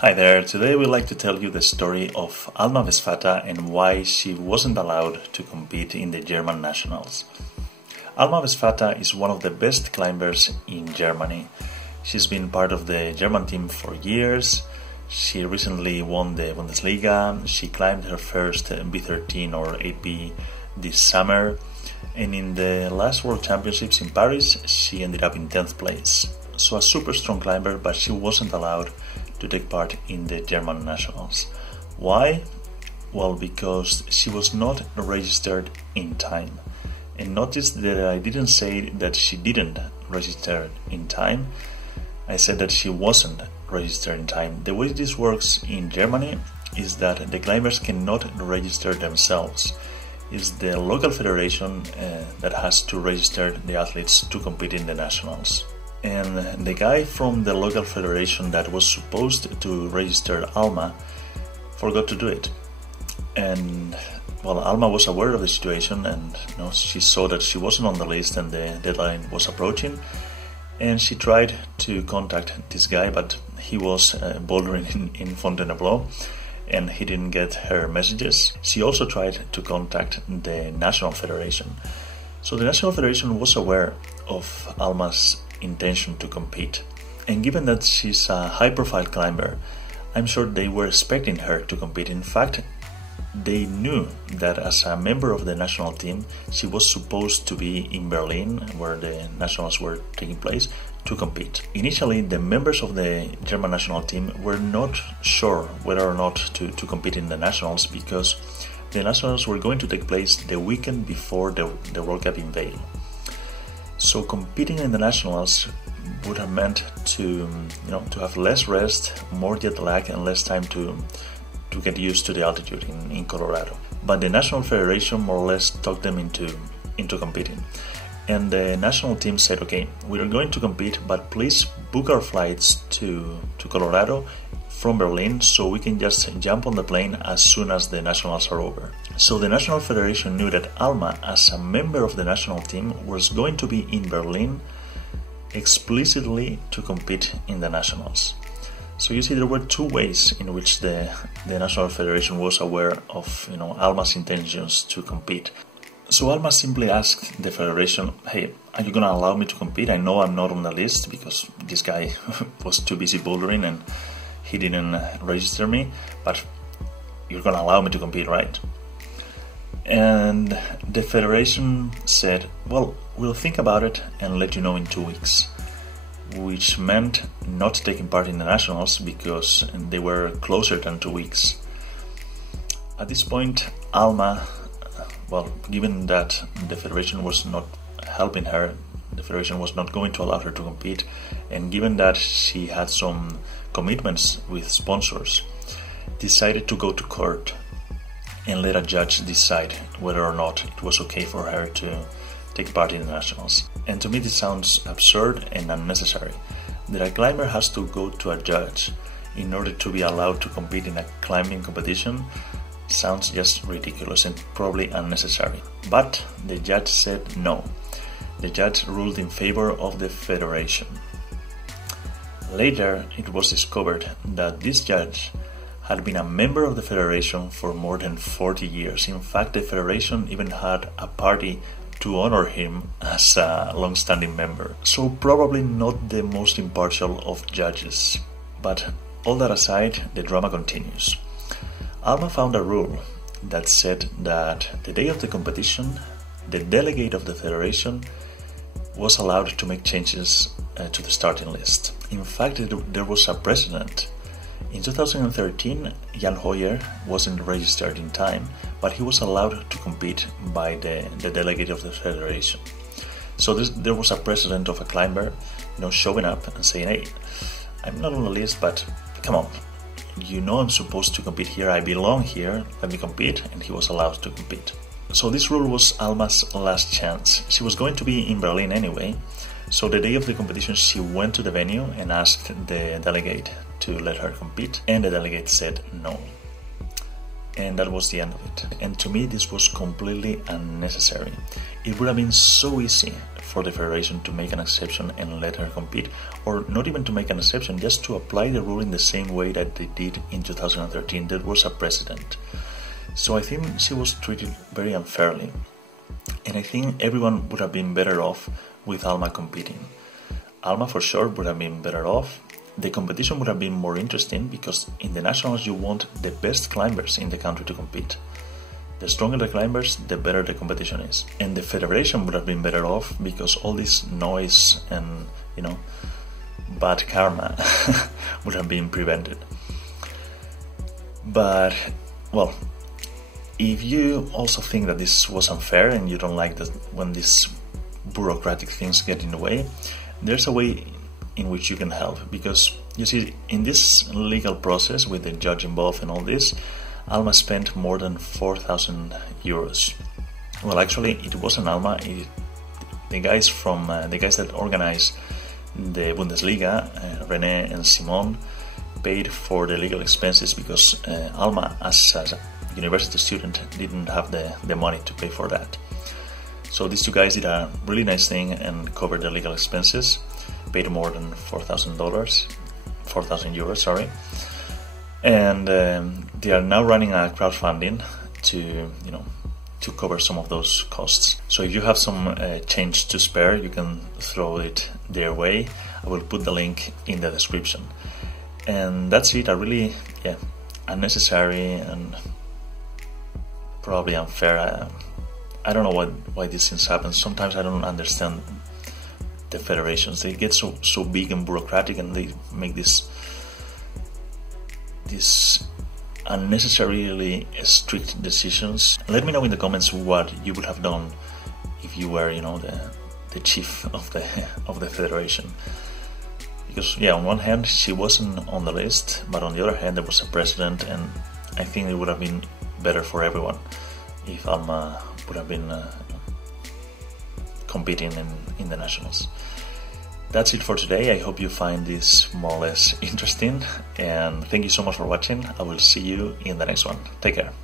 Hi there, today we'd like to tell you the story of Alma Bestvater and why she wasn't allowed to compete in the German nationals. Alma Bestvater is one of the best climbers in Germany. She's been part of the German team for years. She recently won the Bundesliga. She climbed her first B13 or 8B this summer. And in the last World Championships in Paris, she ended up in 10th place. So a super strong climber, but she wasn't allowed to take part in the German nationals. Why? Well, because she was not registered in time. And notice that I didn't say that she didn't register in time. I said that she wasn't registered in time. The way this works in Germany is that the climbers cannot register themselves. It's the local federation that has to register the athletes to compete in the nationals. And the guy from the local federation that was supposed to register Alma forgot to do it. And well, Alma was aware of the situation, and she saw that she wasn't on the list and the deadline was approaching. And she tried to contact this guy, but he was bouldering in Fontainebleau and he didn't get her messages. She also tried to contact the National Federation. So the National Federation was aware of Alma's intention to compete. And given that she's a high-profile climber, I'm sure they were expecting her to compete. In fact, they knew that as a member of the national team, she was supposed to be in Berlin, where the nationals were taking place, to compete. Initially, the members of the German national team were not sure whether or not to compete in the nationals, because the nationals were going to take place the weekend before the World Cup in Vail. So competing in the nationals would have meant to have less rest, more jet lag, and less time to get used to the altitude in Colorado. But the National Federation more or less talked them into competing. And the national team said, okay, we are going to compete, but please book our flights to Colorado from Berlin so we can just jump on the plane as soon as the nationals are over. So the National Federation knew that Alma, as a member of the national team, was going to be in Berlin explicitly to compete in the nationals. So you see, there were two ways in which the National Federation was aware of Alma's intentions to compete. So Alma simply asked the federation, hey, are you gonna allow me to compete? I know I'm not on the list because this guy was too busy bouldering and he didn't register me, but you're gonna allow me to compete, right? And the federation said, well, we'll think about it and let you know in 2 weeks. Which meant not taking part in the nationals because they were closer than 2 weeks. At this point, Alma, well, given that the federation was not helping her, the federation was not going to allow her to compete, and given that she had some commitments with sponsors, decided to go to court and let a judge decide whether or not it was okay for her to take part in the nationals. And to me this sounds absurd and unnecessary. That a climber has to go to a judge in order to be allowed to compete in a climbing competition sounds just ridiculous and probably unnecessary. But the judge said no. The judge ruled in favor of the federation. Later, it was discovered that this judge had been a member of the federation for more than 40 years. In fact, the federation even had a party to honor him as a long-standing member. So probably not the most impartial of judges. But all that aside, the drama continues. Alma found a rule that said that the day of the competition, the delegate of the federation was allowed to make changes to the starting list. In fact, there was a precedent. In 2013, Jan Hoyer wasn't registered in time, but he was allowed to compete by the delegate of the federation. So there was a precedent of a climber, showing up and saying, hey, I'm not on the list, but come on, I'm supposed to compete here, I belong here, let me compete, and he was allowed to compete. So this rule was Alma's last chance. She was going to be in Berlin anyway, so the day of the competition she went to the venue and asked the delegate to let her compete, and the delegate said no. And that was the end of it. And to me, this was completely unnecessary. It would have been so easy for the federation to make an exception and let her compete, or not even to make an exception, just to apply the rule in the same way that they did in 2013. That was a precedent. So I think she was treated very unfairly. And I think everyone would have been better off with Alma competing. Alma for sure would have been better off. The competition would have been more interesting because in the nationals you want the best climbers in the country to compete. The stronger the climbers, the better the competition is. And the federation would have been better off because all this noise and, bad karma would have been prevented. But, well, if you also think that this was unfair and you don't like that when these bureaucratic things get in the way, there's a way in which you can help, because you see, in this legal process with the judge involved and all this, Alma spent more than 4,000 euros. Well, actually, it wasn't Alma. The guys that organized the Bundesliga, Rene and Simon, paid for the legal expenses because Alma, as a university student, didn't have the money to pay for that. So these two guys did a really nice thing and covered the legal expenses, paid more than 4,000 euros, sorry. And they are now running a crowdfunding to cover some of those costs. So if you have some change to spare, you can throw it their way. I will put the link in the description. And that's it. Unnecessary and probably unfair. I don't know why these things happen. Sometimes I don't understand the federations. They get so big and bureaucratic, and they make these unnecessarily strict decisions. Let me know in the comments what you would have done if you were, the chief of the federation. Because on one hand she wasn't on the list, but on the other hand there was a precedent, and I think it would have been better for everyone if Alma would have been competing in the nationals. That's it for today. I hope you find this more or less interesting, and thank you so much for watching. I will see you in the next one. Take care.